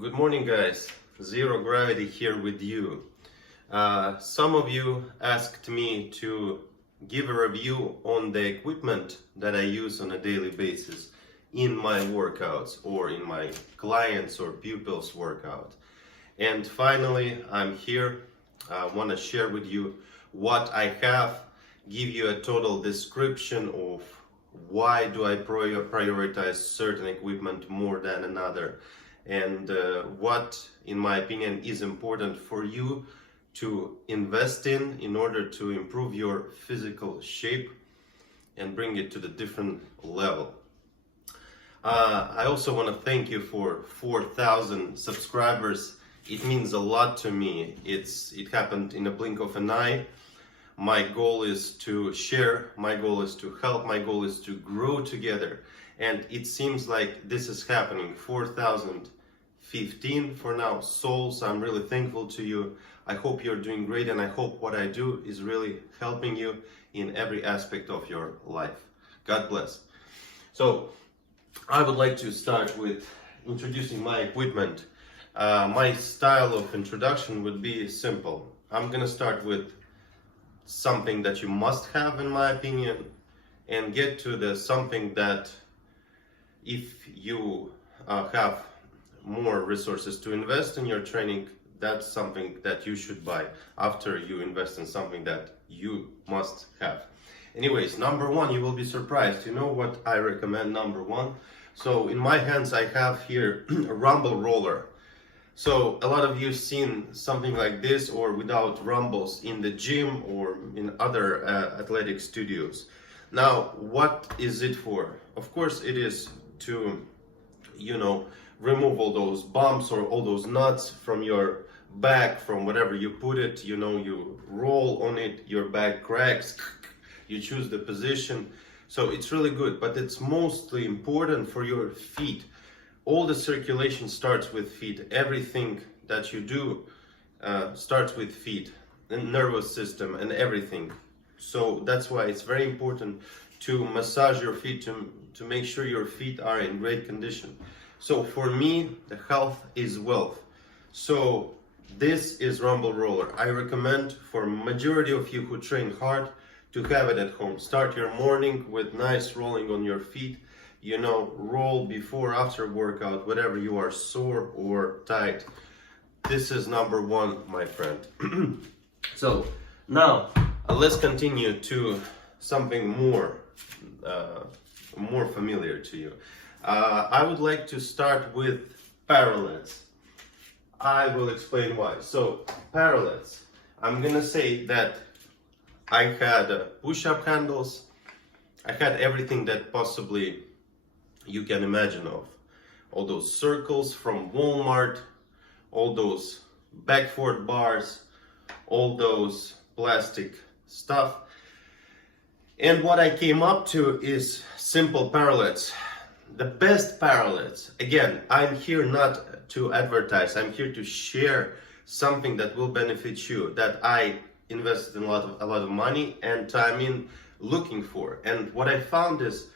Good morning, guys. Zero Gravity here with you. Some of you asked me to give a review on the equipment that I use on a daily basis in my workouts or in my clients' or pupils' workout. And finally, I'm here. I want to share with you what I have, give you a total description of why do I prioritize certain equipment more than another, and what, in my opinion, is important for you to invest in order to improve your physical shape and bring it to the different level. I also want to thank you for 4,000 subscribers. It means a lot to me. It happened in a blink of an eye. My goal is to share, my goal is to help, my goal is to grow together. And it seems like this is happening. 4,015 for now souls. I'm really thankful to you. I hope you're doing great, and I hope what I do is really helping you in every aspect of your life. God bless. So I would like to start with introducing my equipment. My style of introduction would be simple. I'm gonna start with something that you must have, in my opinion, and get to the something that if you have more resources to invest in your training, that's something that you should buy after you invest in something that you must have. Anyways, number one, you will be surprised. You know what I recommend number one? So in my hands I have here a rumble roller. So a lot of you seen something like this or without rumbles in the gym or in other athletic studios. Now, what is it for? Of course, it is to, remove all those bumps or all those nuts from your back, from whatever you put it. You roll on it, your back cracks, you choose the position. So it's really good, but it's mostly important for your feet. All the circulation starts with feet. Everything that you do starts with feet, the nervous system and everything. So that's why it's very important to massage your feet to make sure your feet are in great condition. So for me, the health is wealth. So this is rumble roller. I recommend for majority of you who train hard to have it at home. Start your morning with nice rolling on your feet. Roll before, after workout, whatever you are sore or tight. This is number one, my friend. So now let's continue to something more familiar to you. I would like to start with parallettes. I will explain why. So parallettes, I'm gonna say that I had push-up handles. I had everything that possibly you can imagine of. All those circles from Walmart, all those backboard bars, all those plastic stuff. And what I came up to is simple parallettes. The best parallettes. Again, I'm here not to advertise. I'm here to share something that will benefit you, that I invested in a lot of money and time in looking for. And what I found is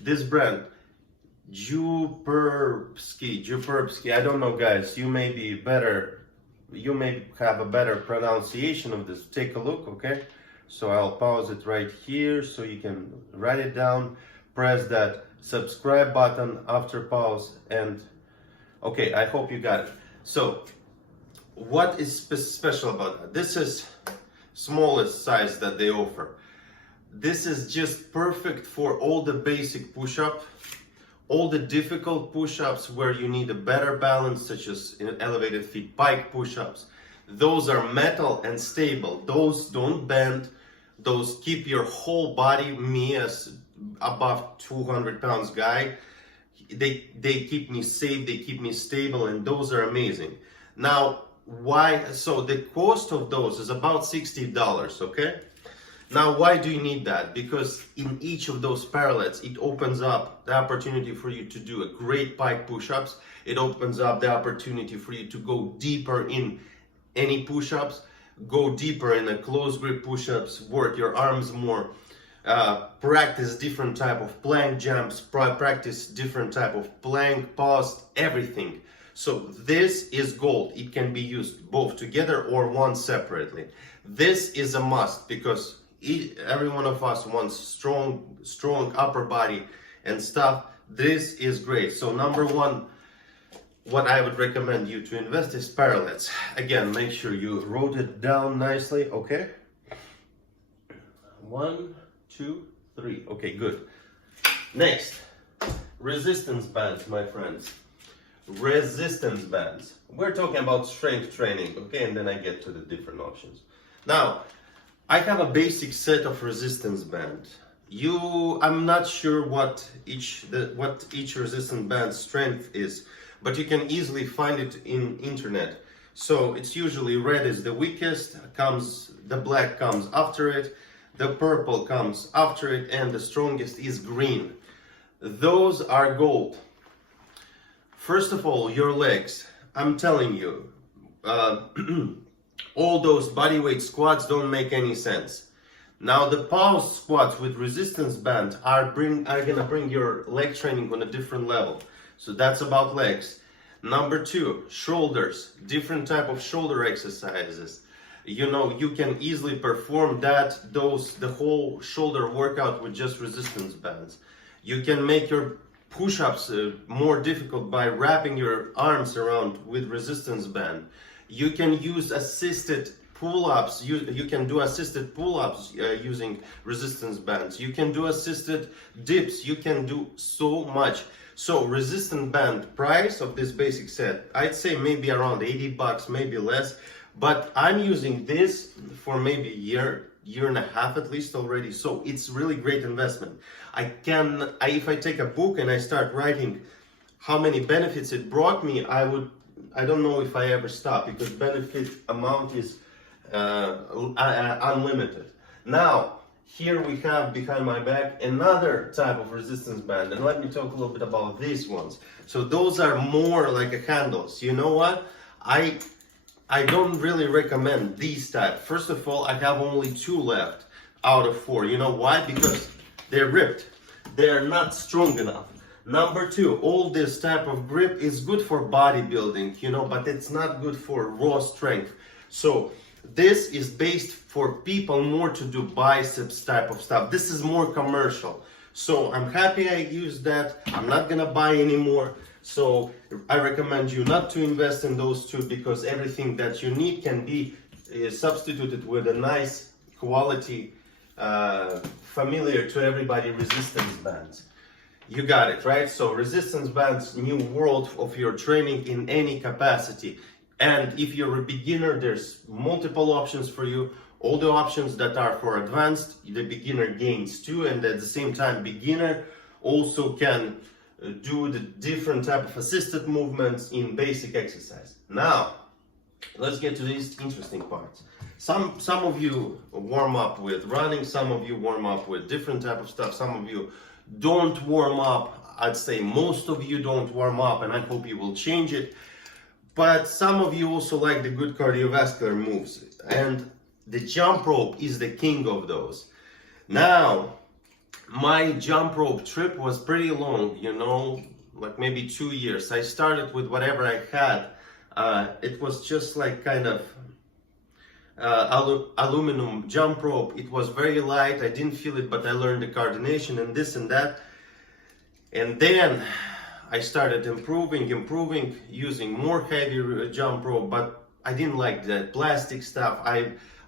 this brand, Juperbski. I don't know, guys. You may have a better pronunciation of this. Take a look, okay? So I'll pause it right here so you can write it down. Press that subscribe button after pause, and okay, I hope you got it. So what is special about that? This is smallest size that they offer. This is just perfect for all the basic push-up, all the difficult push-ups where you need a better balance, such as in elevated feet pike push-ups. Those are metal and stable. Those don't bend. Those keep your whole body. Me as above 200 pounds guy, they keep me safe, they keep me stable, and those are amazing. Now, why? So the cost of those is about $60, okay? Now, why do you need that? Because in each of those parallettes, it opens up the opportunity for you to do a great pike push-ups. It opens up the opportunity for you to go deeper in any push-ups, go deeper in a close grip push-ups, work your arms more, practice different type of plank jumps, practice different type of plank, pause, everything. So this is gold. It can be used both together or one separately. This is a must because every one of us wants strong upper body and stuff. This is great. So number one, what I would recommend you to invest is Parallettes. Again, make sure you wrote it down nicely, okay? 1, 2, 3. Okay, good. Next, resistance bands, my friends. Resistance bands. We're talking about strength training, okay? And then I get to the different options. Now, I have a basic set of resistance band. I'm not sure what each resistance band strength is, but you can easily find it in internet. So it's usually red is the weakest, the black comes after it, the purple comes after it, and the strongest is green. Those are gold. First of all, your legs. I'm telling you, all those bodyweight squats don't make any sense. Now the pause squats with resistance band are gonna bring your leg training on a different level. So that's about legs. Number two, shoulders, different type of shoulder exercises. You know, you can easily perform the whole shoulder workout with just resistance bands. You can make your push-ups more difficult by wrapping your arms around with resistance band. You can use assisted pull-ups. You can do assisted pull-ups using resistance bands. You can do assisted dips. You can do so much. So resistance band price of this basic set, I'd say maybe around $80, maybe less. But I'm using this for maybe a year and a half at least already. So it's really great investment. If I take a book and I start writing how many benefits it brought me, I don't know if I ever stop, because benefit amount is unlimited. Now, here we have behind my back another type of resistance band, and let me talk a little bit about these ones. So those are more like a handles. You know what? I don't really recommend these type. First of all, I have only 2 left out of 4. You know why? Because they're ripped. They're not strong enough. Number 2, all this type of grip is good for bodybuilding, you know, but it's not good for raw strength. So this is based for people more to do biceps type of stuff. This is more commercial. So I'm happy I used that. I'm not gonna buy anymore. So I recommend you not to invest in those 2, because everything that you need can be substituted with a nice quality, familiar to everybody resistance bands. You got it, right? So resistance bands, new world of your training in any capacity. And if you're a beginner, there's multiple options for you. All the options that are for advanced, the beginner gains too, and at the same time, beginner also can do the different type of assisted movements in basic exercise. Now, let's get to these interesting parts. Some of you warm up with running, some of you warm up with different type of stuff, some of you don't warm up. I'd say most of you don't warm up, and I hope you will change it. But some of you also like the good cardiovascular moves, and the jump rope is the king of those. Now, my jump rope trip was pretty long, you know, like maybe 2 years. I started with whatever I had. It was just like kind of aluminum jump rope. It was very light. I didn't feel it, but I learned the coordination and this and that. And then I started improving, using more heavy jump rope, but I didn't like the plastic stuff.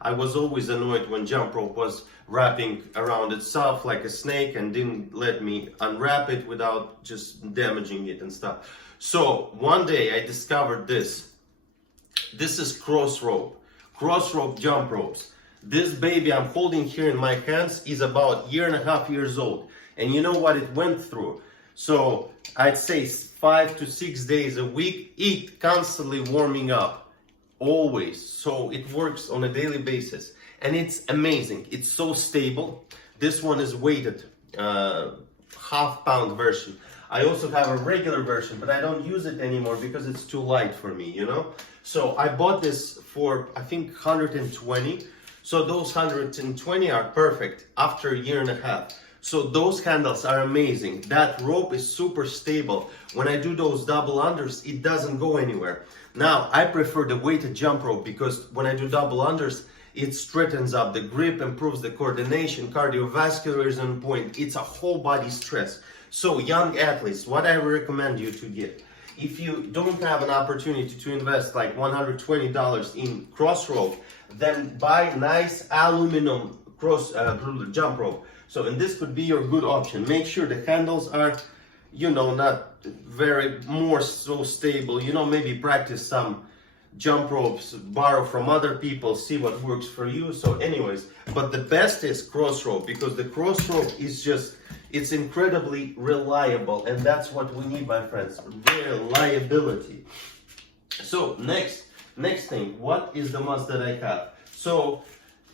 I was always annoyed when jump rope was wrapping around itself like a snake and didn't let me unwrap it without just damaging it and stuff. So one day I discovered this. This is cross rope jump ropes. This baby I'm holding here in my hands is about 1.5 years old. And you know what it went through? So I'd say 5 to 6 days a week, it constantly warming up, always. So it works on a daily basis. And it's amazing. It's so stable. This one is weighted, half-pound version. I also have a regular version, but I don't use it anymore because it's too light for me, you know? So I bought this for, I think, 120. So those 120 are perfect after 1.5 years. So those handles are amazing. That rope is super stable. When I do those double unders, it doesn't go anywhere. Now, I prefer the weighted jump rope because when I do double unders, it straightens up the grip, improves the coordination, cardiovascular is on point. It's a whole body stress. So young athletes, what I recommend you to get, if you don't have an opportunity to invest like $120 in cross rope, then buy nice aluminum cross jump rope. So, and this could be your good option. Make sure the handles are, you know, not very more so stable. You know, maybe practice some jump ropes, borrow from other people, see what works for you. So anyways, but the best is cross rope, because the cross rope is just, it's incredibly reliable, and that's what we need, my friends, reliability. So next thing, what is the must that I have? So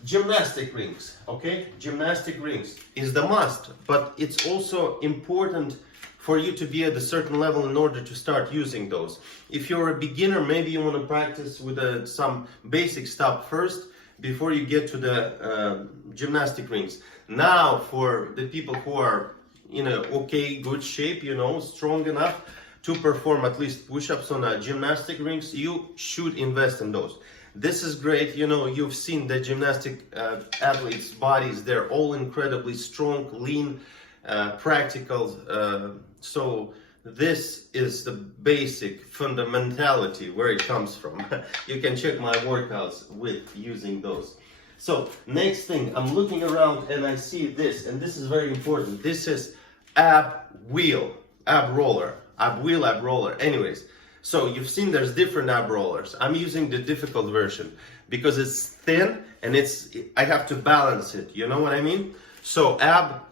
gymnastic rings, okay? Gymnastic rings is the must, but it's also important for you to be at a certain level in order to start using those. If you're a beginner, maybe you want to practice with some basic stuff first before you get to the gymnastic rings. Now, for the people who are in a okay, good shape, you know, strong enough to perform at least push-ups on gymnastic rings, you should invest in those. This is great, you know, you've seen the gymnastic athletes' bodies, they're all incredibly strong, lean, practical. So this is the basic fundamentality where it comes from. You can check my workouts with using those. So next thing, I'm looking around and I see this, and this is very important. This is ab roller. Anyways, so you've seen there's different ab rollers. I'm using the difficult version because it's thin and I have to balance it. You know what I mean? So ab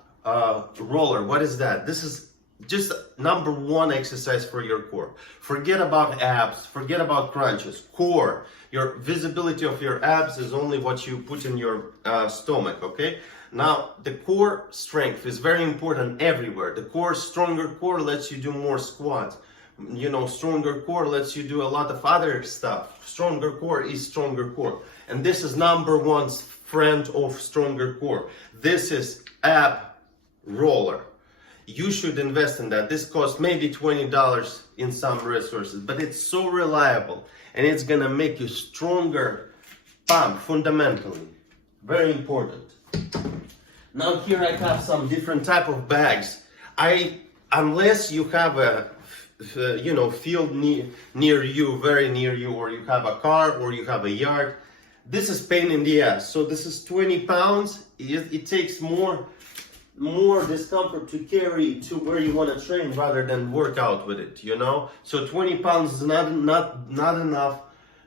roller, what is that? This is just number one exercise for your core. Forget about abs, forget about crunches. Core, your visibility of your abs is only what you put in your stomach, okay? Now, the core strength is very important everywhere. The core, stronger core lets you do more squats. You know, stronger core lets you do a lot of other stuff. Stronger core is stronger core. And this is number one friend of stronger core. This is ab roller. You should invest in that. This costs maybe $20 in some resources, but it's so reliable and it's gonna make you stronger fundamentally. Very important. Now here I have some different type of bags. Unless you have a field near you, very near you, or you have a car or you have a yard, this is pain in the ass. So this is 20 pounds. It takes more discomfort to carry to where you want to train rather than work out with it, you know. So 20 pounds is not enough.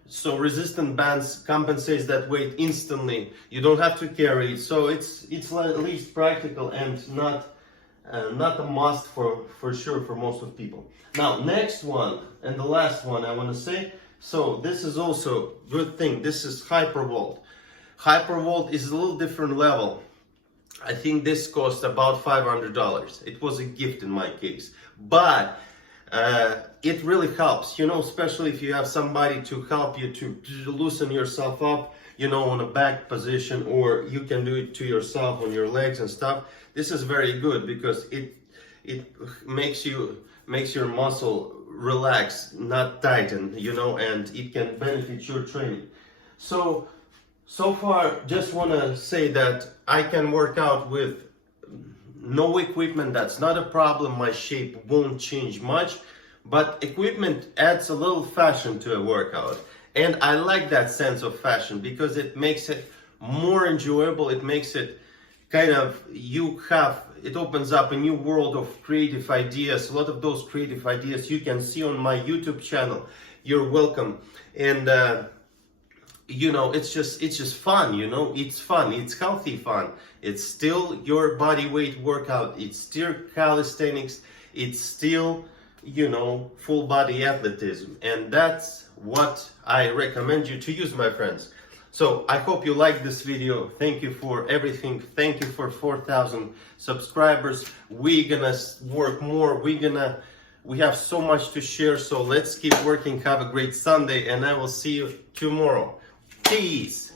So resistant bands compensates that weight instantly. You don't have to carry it. So it's at least practical and not a must for sure for most of people. Now next one and the last one I want to say. So this is also good thing. This is Hypervolt. Hypervolt is a little different level. I think this cost about $500. It was a gift in my case, but it really helps, you know, especially if you have somebody to help you to loosen yourself up, you know, on a back position, or you can do it to yourself on your legs and stuff. This is very good because it makes your muscle relax, not tighten, you know, and it can benefit your training. So far, just want to say that I can work out with no equipment. That's not a problem. My shape won't change much, but equipment adds a little fashion to a workout. And I like that sense of fashion because it makes it more enjoyable. It makes it kind of, it opens up a new world of creative ideas. A lot of those creative ideas you can see on my YouTube channel. You're welcome. And, you know, it's just fun, you know, it's fun, it's healthy fun. It's still your body weight workout, it's still calisthenics, it's still, you know, full body athleticism. And that's what I recommend you to use, my friends. So I hope you liked this video. Thank you for everything. Thank you for 4,000 subscribers. We're gonna work more. We have so much to share. So let's keep working. Have a great Sunday, and I will see you tomorrow. Peace.